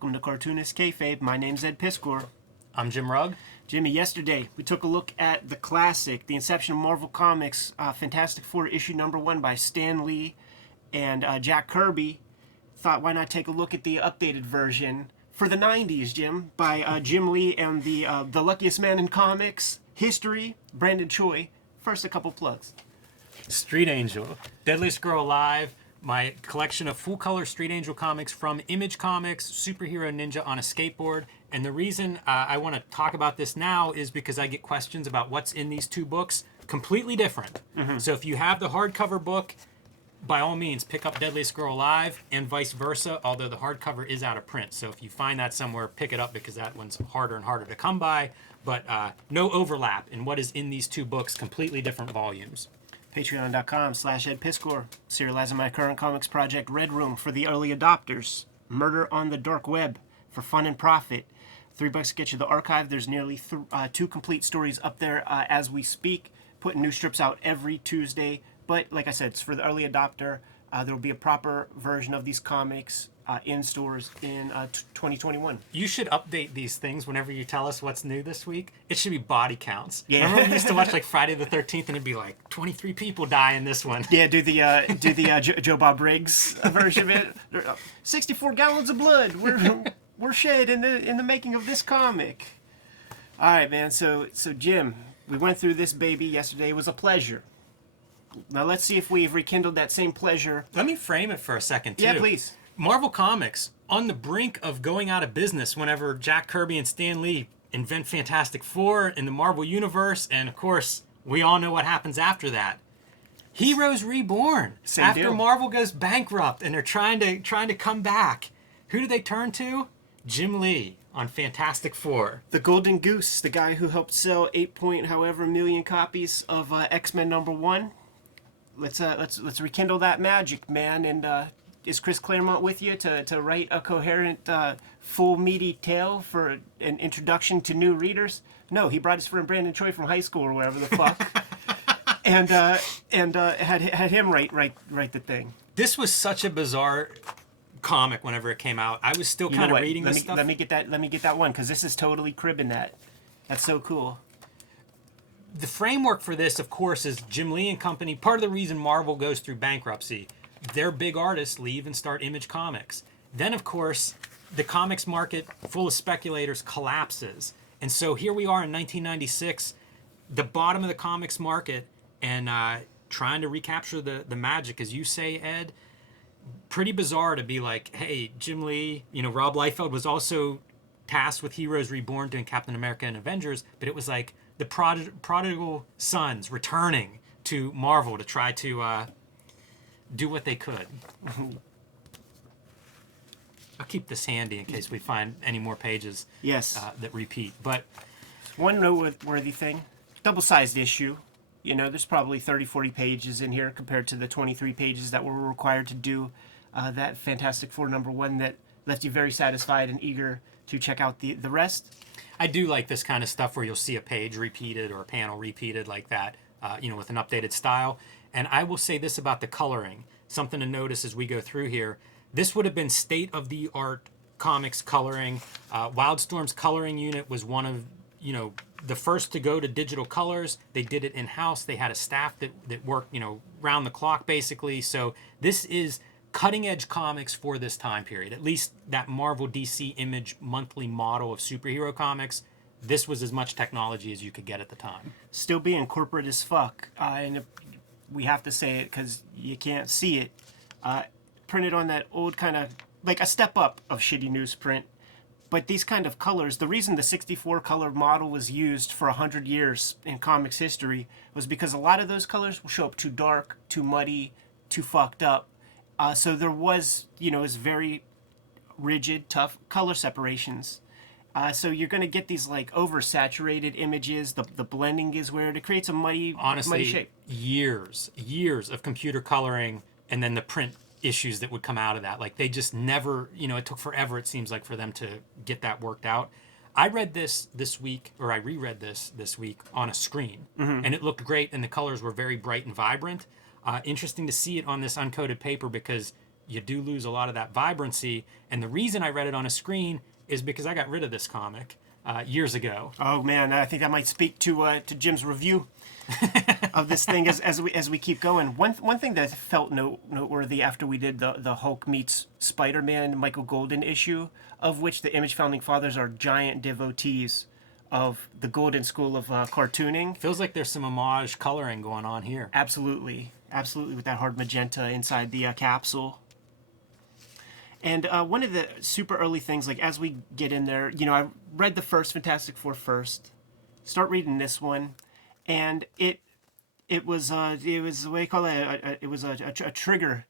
Welcome to Cartoonist Kayfabe. My name's Ed Piskor. I'm Jim Rugg. Jimmy, yesterday we took a look at the classic, the inception of Marvel Comics, Fantastic Four issue #1 by Stan Lee and Jack Kirby. Thought, why not take a look at the updated version for the 90s, Jim, by Jim Lee and the luckiest man in comics history, Brandon Choi. First, a couple plugs. Street Angel, Deadliest Girl Alive, my collection of full-color Street Angel comics from Image Comics, Superhero Ninja on a Skateboard. And the reason I want to talk about this now is because I get questions about what's in these two books. Completely different. So if you have the hardcover book, by all means, pick up Deadliest Girl Alive and vice versa, although the hardcover is out of print. So if you find that somewhere, pick it up because that one's harder and harder to come by. But no overlap in what is in these two books, completely different volumes. Patreon.com/EdPiskor. Serializing my current comics project, Red Room, for the early adopters. Murder on the Dark Web, for fun and profit. $3 to get you the archive. There's nearly 2 complete stories up there as we speak. Putting new strips out every Tuesday. But like I said, it's for the early adopter. There will be a proper version of these comics in stores in 2021. You should update these things whenever you tell us what's new this week. It should be body counts. Yeah. Remember we used to watch like Friday the 13th and it'd be like 23 people die in this one. Yeah, do the Joe Bob Briggs version of it. 64 gallons of blood were shed in the making of this comic. All right, man. So Jim, we went through this baby yesterday. It was a pleasure. Now let's see if we've rekindled that same pleasure. Let me frame it for a second too. Yeah, please. Marvel Comics on the brink of going out of business whenever Jack Kirby and Stan Lee invent Fantastic Four in the Marvel Universe, and of course we all know what happens after that. Heroes Reborn. Same after deal. Marvel goes bankrupt and they're trying to come back. Who do they turn to? Jim Lee on Fantastic Four. The Golden Goose, the guy who helped sell 8 however million copies of X-Men #1. Let's rekindle that magic, man. And is Chris Claremont with you to write a coherent, full meaty tale for an introduction to new readers? No, he brought his friend Brandon Choi from high school or whatever the fuck, and had him write the thing. This was such a bizarre comic whenever it came out. I was still kind of reading this stuff. Let me get that one because this is totally cribbing that. That's so cool. The framework for this, of course, is Jim Lee and company. Part of the reason Marvel goes through bankruptcy, their big artists leave and start Image Comics. Then, of course, the comics market, full of speculators, collapses. And so here we are in 1996, the bottom of the comics market, and trying to recapture the magic, as you say, Ed. Pretty bizarre to be like, hey, Jim Lee, Rob Liefeld was also tasked with Heroes Reborn doing Captain America and Avengers, but it was like the prodigal sons returning to Marvel to try to do what they could. I'll keep this handy in case we find any more pages that repeat. But one noteworthy thing, double-sized issue. There's probably 30, 40 pages in here compared to the 23 pages that were required to do that Fantastic Four #1 that left you very satisfied and eager to check out the rest. I do like this kind of stuff where you'll see a page repeated or a panel repeated like that, with an updated style. And I will say this about the coloring, something to notice as we go through here. This would have been state-of-the-art comics coloring. Wildstorm's coloring unit was one of, the first to go to digital colors. They did it in-house. They had a staff that worked, round the clock, basically. So this is cutting-edge comics for this time period. At least that Marvel DC Image monthly model of superhero comics, this was as much technology as you could get at the time. Still being corporate as fuck. And we have to say it because you can't see it. Printed on that old kind of, like a step up of shitty newsprint. But these kind of colors, the reason the 64 color model was used for 100 years in comics history was because a lot of those colors will show up too dark, too muddy, too fucked up. So there was, it's very rigid, tough color separations. So you're going to get these like oversaturated images. The blending is weird. It creates a muddy shape. Years of computer coloring and then the print issues that would come out of that. Like they just never, it took forever, it seems like, for them to get that worked out. I read this week, or I reread this week on a screen, and it looked great, and the colors were very bright and vibrant. Interesting to see it on this uncoated paper because you do lose a lot of that vibrancy. And the reason I read it on a screen is because I got rid of this comic years ago. Oh man, I think that might speak to Jim's review of this thing as we keep going. One thing that felt noteworthy after we did the Hulk meets Spider-Man Michael Golden issue, of which the Image Founding Fathers are giant devotees of the Golden School of cartooning. Feels like there's some homage coloring going on here. Absolutely, with that hard magenta inside the capsule. And one of the super early things, like as we get in there, I read the first Fantastic Four first, start reading this one, and it was what do you call it? It was a trigger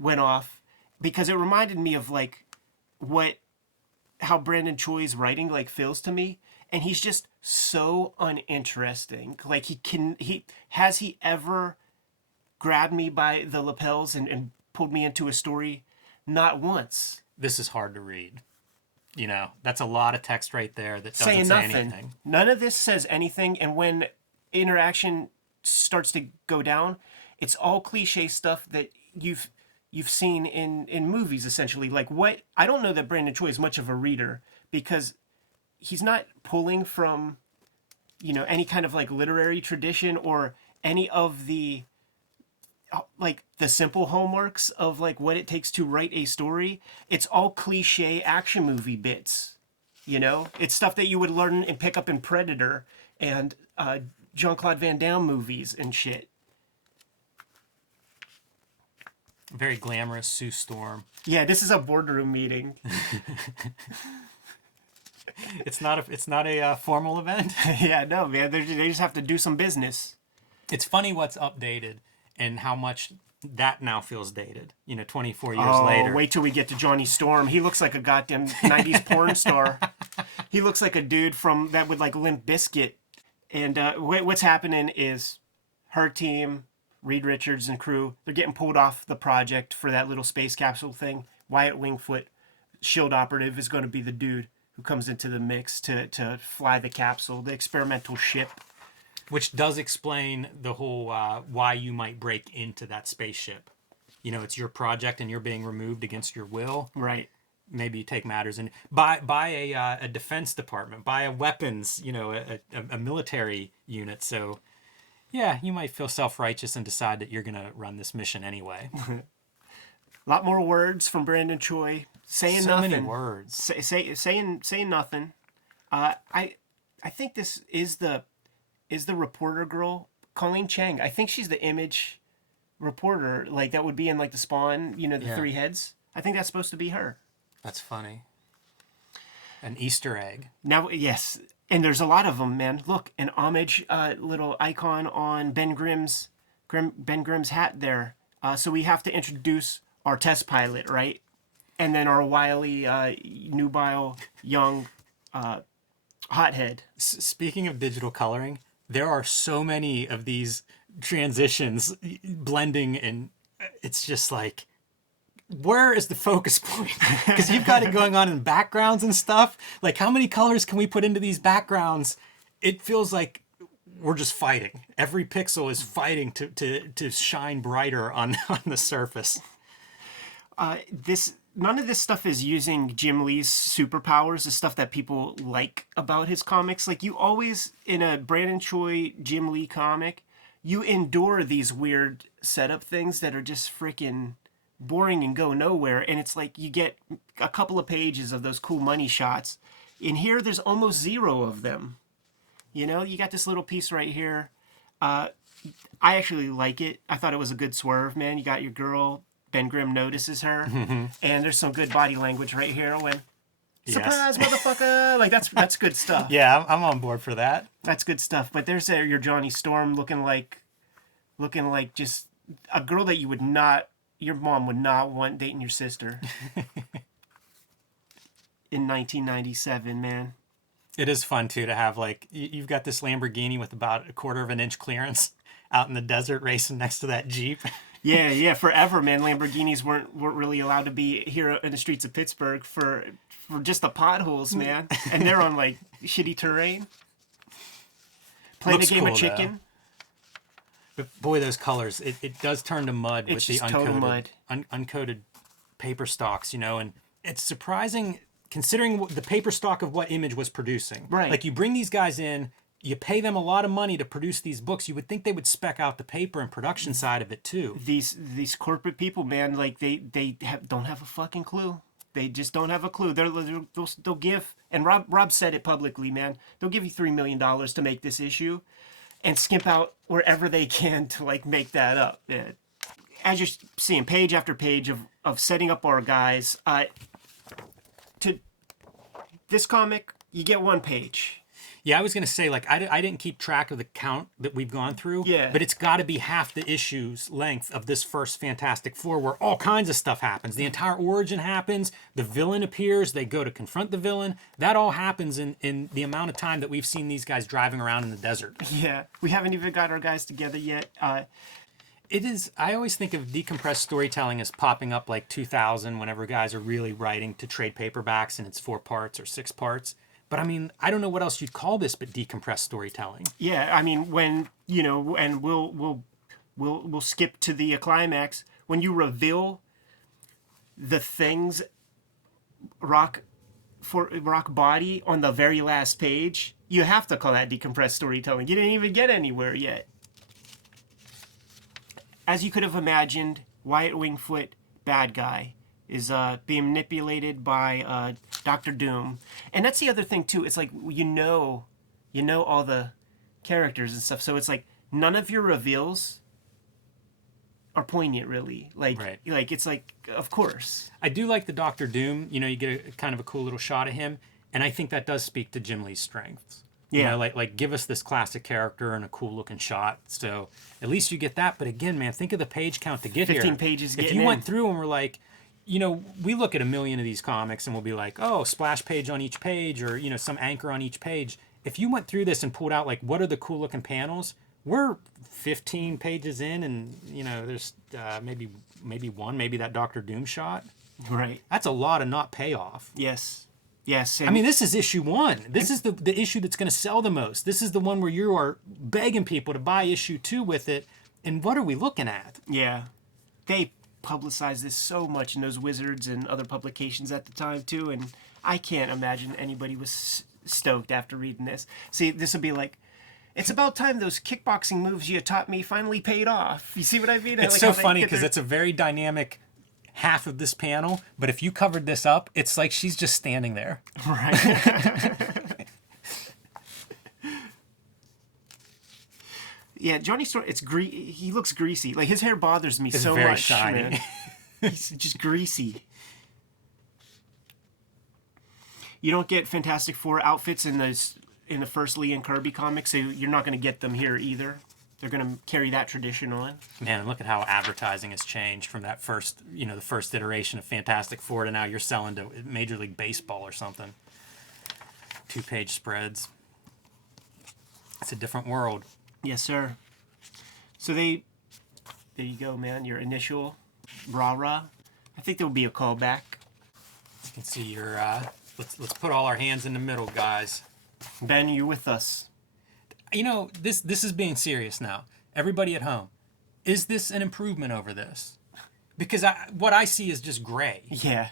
went off, because it reminded me of like how Brandon Choi's writing like feels to me, and he's just so uninteresting. Like has he ever grabbed me by the lapels and pulled me into a story? Not once. This is hard to read. That's a lot of text right there that doesn't Saying say nothing. anything. None of this says anything, and when interaction starts to go down, it's all cliche stuff that you've seen in movies, essentially. Like I don't know that Brandon Choi is much of a reader, because he's not pulling from any kind of like literary tradition or any of the like the simple hallmarks of like what it takes to write a story. It's all cliche action movie bits. It's stuff that you would learn and pick up in Predator and Jean-Claude Van Damme movies and shit. Very glamorous Sue Storm. Yeah, this is a boardroom meeting. It's not a formal event. Yeah, no, man. They just have to do some business. It's funny what's updated and how much that now feels dated. 24 years Oh, later. wait till we get to Johnny Storm. He looks like a goddamn 90s porn star. He looks like a dude from that would like Limp Bizkit. And what's happening is her team, Reed Richards and crew, they're getting pulled off the project for that little space capsule thing. Wyatt Wingfoot, SHIELD operative, is going to be the dude who comes into the mix to fly the capsule, the experimental ship. Which does explain the whole why you might break into that spaceship. It's your project and you're being removed against your will. Right. Maybe you take matters in by a defense department, by a weapons, a military unit. So, yeah, you might feel self-righteous and decide that you're going to run this mission anyway. A lot more words from Brandon Choi saying so nothing. So many words. Saying nothing. I think this is the reporter girl, Colleen Chang. I think she's the Image reporter, like that would be in like the Spawn, the three heads. I think that's supposed to be her. That's funny. An Easter egg. Now, yes, and there's a lot of them, man. Look, an homage little icon on Ben Grimm's hat there. So we have to introduce our test pilot, right? And then our wily, nubile, young hothead. Speaking of digital coloring, there are so many of these transitions blending, and it's just like, where is the focus point? Because you've got it going on in backgrounds and stuff. Like, how many colors can we put into these backgrounds? It feels like we're just fighting. Every pixel is fighting to shine brighter on the surface. None of this stuff is using Jim Lee's superpowers, the stuff that people like about his comics. Like, you always, in a Brandon Choi, Jim Lee comic, you endure these weird setup things that are just freaking boring and go nowhere. And it's like you get a couple of pages of those cool money shots. In here, there's almost zero of them. You got this little piece right here. I actually like it. I thought it was a good swerve, man. You got your girl... Ben Grimm notices her, and there's some good body language right here when, surprise, motherfucker! Like, that's good stuff. Yeah, I'm on board for that. That's good stuff. But there's your Johnny Storm looking like just a girl that your mom would not want dating your sister. In 1997, man. It is fun, too, to have, like, you've got this Lamborghini with about 1/4 of an inch clearance out in the desert racing next to that Jeep. Yeah, forever, man. Lamborghinis weren't really allowed to be here in the streets of Pittsburgh for just the potholes, man. And they're on like shitty terrain. Playing a game of chicken. But boy, those colors! It does turn to mud with the total mud. uncoated paper stocks, you know, and it's surprising considering the paper stock of what Image was producing. Right. Like you bring these guys in, you pay them a lot of money to produce these books. You would think they would spec out the paper and production side of it too. These corporate people, man, like don't have a fucking clue. They just don't have a clue. They'll give, and Rob said it publicly, man. They'll give you $3 million to make this issue, and skimp out wherever they can to like make that up. As you're seeing page after page of setting up our guys. To this comic, you get one page. Yeah, I was going to say, like, I didn't keep track of the count that we've gone through. Yeah. But it's got to be half the issue's length of this first Fantastic Four where all kinds of stuff happens. The entire origin happens. The villain appears. They go to confront the villain. That all happens in the amount of time that we've seen these guys driving around in the desert. Yeah. We haven't even got our guys together yet. It is, I always think of decompressed storytelling as popping up like 2000 whenever guys are really writing to trade paperbacks and it's 4 parts or 6 parts. But I mean, I don't know what else you'd call this but decompressed storytelling. Yeah, I mean, when, you know, and we'll skip to the climax, when you reveal the things rock body on the very last page, you have to call that decompressed storytelling. You didn't even get anywhere yet. As you could have imagined, Wyatt Wingfoot, bad guy, is being manipulated by Dr. Doom. And that's the other thing, too. It's like, you know all the characters and stuff. So it's like, none of your reveals are poignant, really. Like, right. Like it's like, of course. I do like the Dr. Doom. You know, you get a kind of a cool little shot of him. And I think that does speak to Jim Lee's strengths. Yeah. You know, like give us this classic character and a cool looking shot. So at least you get that. But again, man, think of the page count to get 15 here. pages If getting you went in. through and were like, you know, we look at a million of these comics and we'll be like, oh, splash page on each page or, you know, some anchor on each page. If you went through this and pulled out, like, what are the cool looking panels? We're 15 pages in and, you know, there's maybe that Dr. Doom shot. Right. That's a lot of not payoff. Yes. Yes. I mean, this is issue 1. This is the issue that's going to sell the most. This is the one where you are begging people to buy issue 2 with it. And what are we looking at? Yeah. They publicized this so much in those Wizards and other publications at the time, too. And I can't imagine anybody was stoked after reading this. See, this would be like, it's about time those kickboxing moves you taught me finally paid off. You see what I mean? It's like so funny because it's a very dynamic half of this panel, but if you covered this up, it's like she's just standing there. Right. Yeah, Johnny Storm, he looks greasy. Like, his hair bothers me so very much, shiny. man. He's just greasy. You don't get Fantastic Four outfits in the first Lee and Kirby comics, so you're not going to get them here either. They're going to carry that tradition on. Man, look at how advertising has changed from that first, you know, the first iteration of Fantastic Four to now you're selling to Major League Baseball or something. 2-page spreads. It's a different world. Yes, sir. So there you go, man. Your initial rah-rah. I think there will be a callback. You can see your, let's put all our hands in the middle, guys. Ben, you with us? You know, this is being serious now. Everybody at home, is this an improvement over this? Because what I see is just gray. Yeah.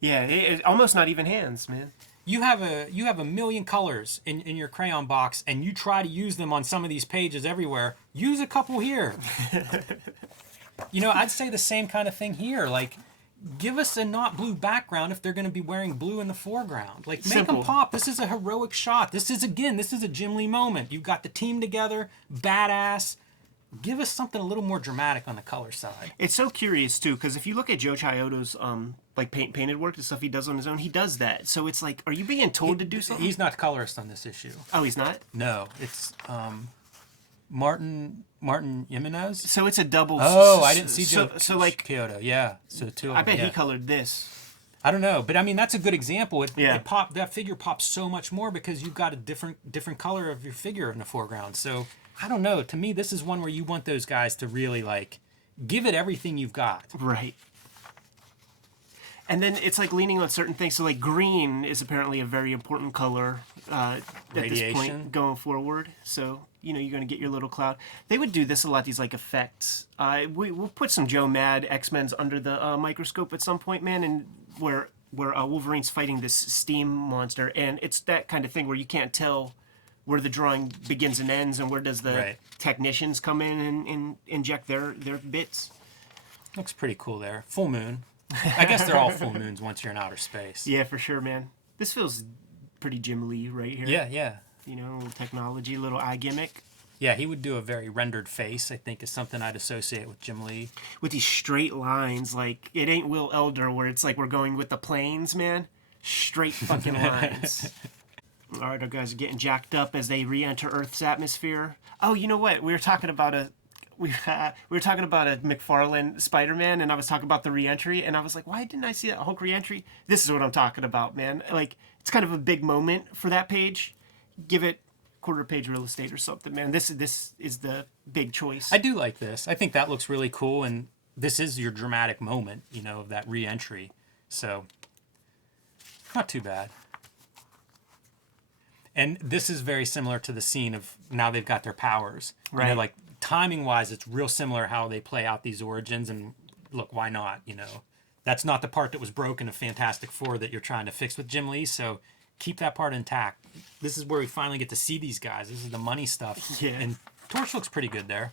Yeah, it almost not even hands, man. You have a million colors in your crayon box, and you try to use them on some of these pages everywhere. Use a couple here. You know, I'd say the same kind of thing here. Like, give us a not blue background if they're going to be wearing blue in the foreground. Like, make Simple. them pop. This is a heroic shot. This is a Jim Lee moment. You've got the team together, badass. Give us something a little more dramatic on the color side. It's so curious too, because if you look at Joe Chiodo's like painted work, the stuff he does on his own, he does that. So it's like, are you being told to do something? He's not colorist on this issue. Oh, he's not? No, it's Martin Jimenez. So it's a double. Oh, I didn't see Joe. So like, Kyoto. Yeah. So two of I them. bet Yeah. he colored this. I don't know, but I mean that's a good example. Yeah. That figure pops so much more because you've got a different color of your figure in the foreground. So I don't know. To me, this is one where you want those guys to really like give it everything you've got. Right. And then it's like leaning on certain things. So like green is apparently a very important color at this Radiation. point going forward. So you know, you're going to get your little cloud. They would do this a lot, these like effects. We'll put some Joe Mad X-Men's under the microscope at some point, man, and where Wolverine's fighting this steam monster, and it's that kind of thing where you can't tell where the drawing begins and ends, and where does the technicians come in and inject their bits. Looks pretty cool there. Full moon. I guess they're all full moons once you're in outer space. Yeah, for sure, man. This feels pretty Jim Lee right here. Yeah, yeah. You know, little technology, little eye gimmick. Yeah, he would do a very rendered face, I think, is something I'd associate with Jim Lee. With these straight lines, like, it ain't Will Elder where it's like we're going with the planes, man. Straight fucking lines. All right, our guys are getting jacked up as they re-enter Earth's atmosphere. Oh, you know what? We were talking about a McFarlane Spider-Man, and I was talking about the re-entry, and I was like, why didn't I see that Hulk re-entry? This is what I'm talking about, man. Like, it's kind of a big moment for that page. Give it quarter page real estate or something, man. This is the big choice. I do like this. I think that looks really cool, and this is your dramatic moment, you know, of that re-entry. So, not too bad. And this is very similar to the scene of now they've got their powers. Right. You know, like, timing-wise, it's real similar how they play out these origins, and look, why not, you know? That's not the part that was broken of Fantastic Four that you're trying to fix with Jim Lee, so keep that part intact. This is where we finally get to see these guys. This is the money stuff. Yeah. And Torch looks pretty good there.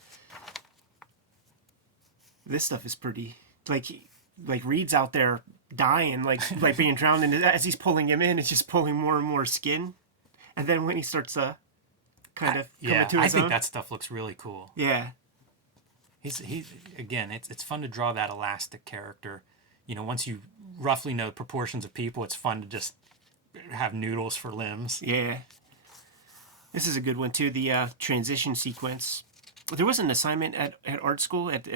This stuff is pretty, like Reed's out there dying, like being drowned, and as he's pulling him in, it's just pulling more and more skin. And then when he starts kind of coming to his I think own, that stuff looks really cool. Yeah. He's again, it's fun to draw that elastic character. You know, once you roughly know proportions of people, it's fun to just have noodles for limbs. Yeah. This is a good one too. The transition sequence. There was an assignment at art school, at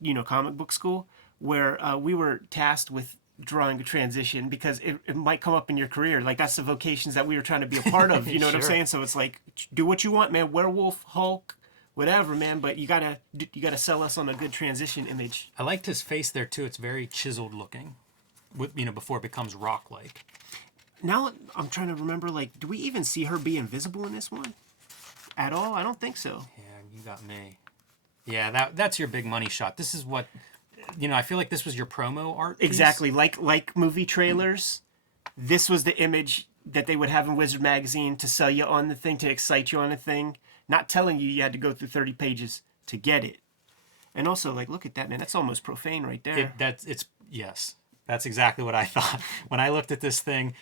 you know, comic book school, where we were tasked with drawing a transition because it might come up in your career. Like, that's the vocations that we were trying to be a part of. You know what I'm saying? So it's like, do what you want, man. Werewolf, Hulk, whatever, man. But you gotta sell us on a good transition image. I liked his face there too. It's very chiseled looking, you know, before it becomes rock-like. Now I'm trying to remember, like, do we even see her be invisible in this one at all? I don't think so. Yeah, you got me. Yeah, that's your big money shot. This is what, you know, I feel like this was your promo art piece. Exactly, like movie trailers. This was the image that they would have in Wizard Magazine to sell you on the thing, to excite you on the thing, not telling you had to go through 30 pages to get it. And also, like, look at that, man. That's almost profane right there. Yes, that's exactly what I thought when I looked at this thing.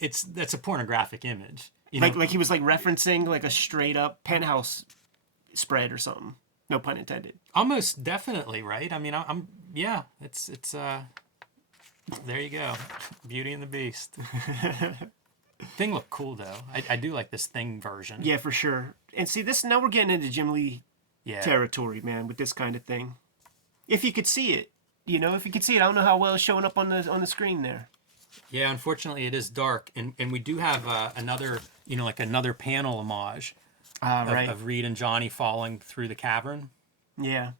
That's a pornographic image. You know? Like he was like referencing like a straight up Penthouse spread or something. No pun intended. Almost definitely, right? I mean, it's there you go. Beauty and the Beast. Thing looked cool though. I do like this Thing version. Yeah, for sure. And see, this now we're getting into Jim Lee territory, man, with this kind of thing. If you could see it, you know, if you could see it, I don't know how well it's showing up on the screen there. Yeah, unfortunately, it is dark, and we do have another, you know, like another panel homage of Reed and Johnny falling through the cavern. Yeah,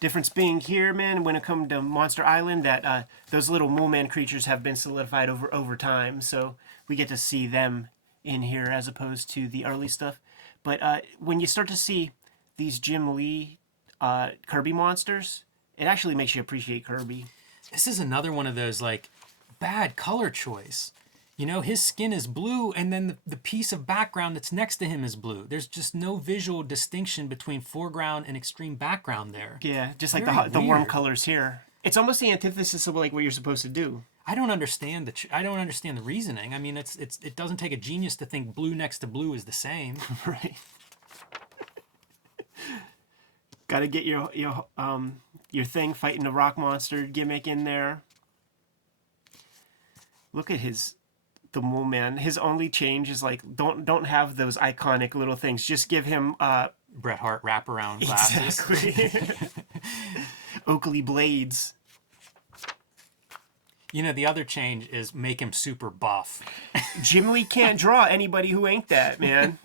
difference being here, man, when it comes to Monster Island, that those little mole man creatures have been solidified over time, so we get to see them in here as opposed to the early stuff. But when you start to see these Jim Lee Kirby monsters, it actually makes you appreciate Kirby. This is another one of those, like, bad color choice. You know, his skin is blue, and then the piece of background that's next to him is blue. There's just no visual distinction between foreground and extreme background there. Yeah, just like Very the warm weird. colors here. It's almost the antithesis of like what you're supposed to do. I don't understand the reasoning. I mean, it doesn't take a genius to think blue next to blue is the same. Right. Got to get your thing fighting the rock monster gimmick in there. Look at the mole man. His only change is like don't have those iconic little things. Just give him Bret Hart wraparound glasses. Exactly. Oakley blades. You know, the other change is make him super buff. Jim Lee can't draw anybody who ain't that, man.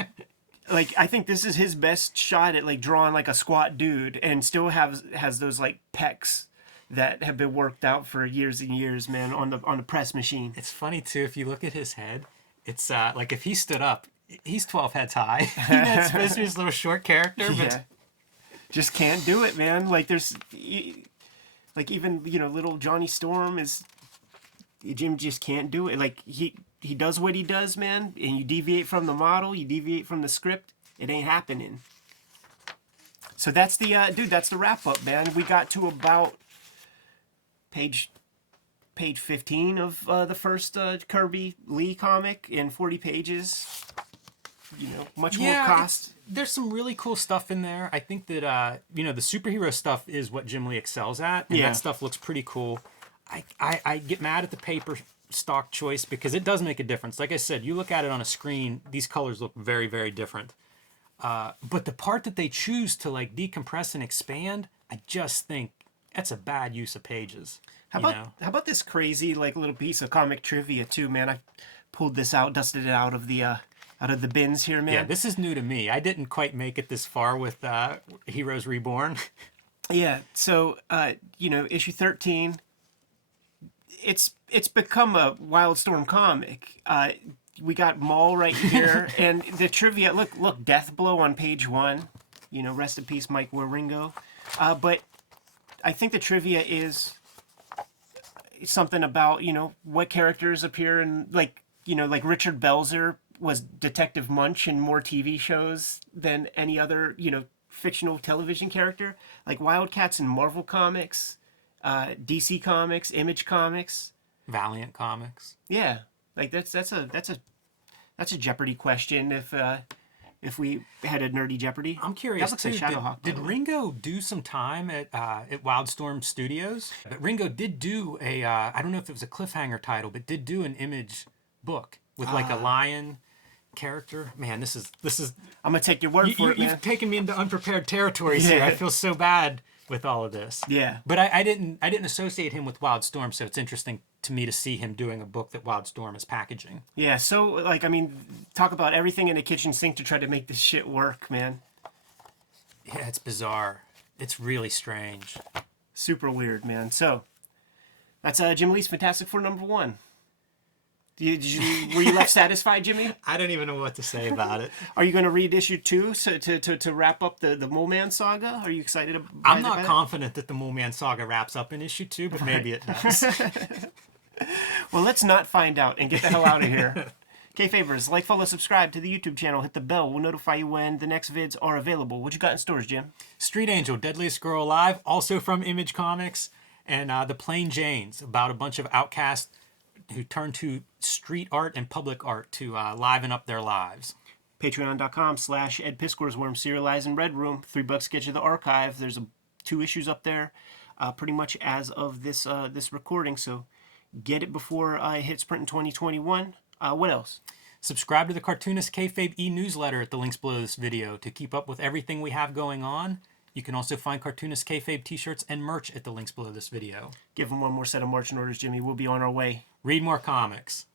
Like, I think this is his best shot at like drawing like a squat dude, and still has those like pecs that have been worked out for years and years, man, on the press machine. It's funny too, if you look at his head, it's like if he stood up, He's 12 heads high. That's supposed to be this little short character, but Yeah. Just can't do it, man. Like there's, like even little Johnny Storm is. Jim just can't do it. Like he does what he does, man. And you deviate from the model, you deviate from the script. It ain't happening. So that's the dude. That's the wrap up, man. We got to about page 15 of the first Kirby Lee comic in 40 pages. Much more cost. There's some really cool stuff in there. I think that the superhero stuff is what Jim Lee excels at, and that stuff looks pretty cool. I get mad at the paper stock choice because it does make a difference. Like I said, you look at it on a screen, these colors look very, very different. But the part that they choose to like decompress and expand, I just think that's a bad use of pages. How about this crazy like little piece of comic trivia too, man? I pulled this out, dusted it out of the bins here, man. Yeah, this is new to me. I didn't quite make it this far with Heroes Reborn. Yeah, so issue 13. It's become a Wildstorm comic. We got Maul right here, and the trivia. Look, Deathblow on page 1. Rest in peace, Mike Waringo. But I think the trivia is something about what characters appear in like Richard Belzer was Detective Munch in more TV shows than any other fictional television character. Like Wildcats in Marvel Comics, DC Comics, Image Comics, Valiant Comics. Yeah, like that's a Jeopardy question if we had a nerdy Jeopardy. I'm curious That too. looks like Shadowhawk, Did Ringo do some time at Wildstorm Studios? But Ringo did do a I don't know if it was a cliffhanger title, but did do an Image book with like a lion character. Man, this is. I'm gonna take your word for it, man. You've taken me into unprepared territories here. I feel so bad with all of this. Yeah. But I didn't associate him with Wildstorm, so it's interesting to me to see him doing a book that Wildstorm is packaging. Yeah, so like talk about everything in the kitchen sink to try to make this shit work, man. Yeah, it's bizarre. It's really strange. Super weird, man. So that's Jim Lee's Fantastic Four #1. Were you left satisfied, Jimmy? I don't even know what to say about it. Are you going to read issue 2 to wrap up the Mole Man saga? Are you excited about it? I'm not confident that the Mole Man saga wraps up in issue 2, but maybe it does. Well, let's not find out and get the hell out of here. Kayfabers, like, follow, subscribe to the YouTube channel. Hit the bell. We'll notify you when the next vids are available. What you got in stores, Jim? Street Angel, Deadliest Girl Alive, also from Image Comics, and The Plain Janes, about a bunch of outcasts who turn to street art and public art to liven up their lives. Patreon.com/Ed Piskor's Worm Serialized in Red Room. $3 gets you the archive. There's 2 issues up there, pretty much as of this recording. So get it before it hits print in 2021. What else? Subscribe to the Cartoonist Kayfabe e-newsletter at the links below this video to keep up with everything we have going on. You can also find Cartoonist Kayfabe t-shirts and merch at the links below this video. Give them one more set of marching orders, Jimmy. We'll be on our way. Read more comics.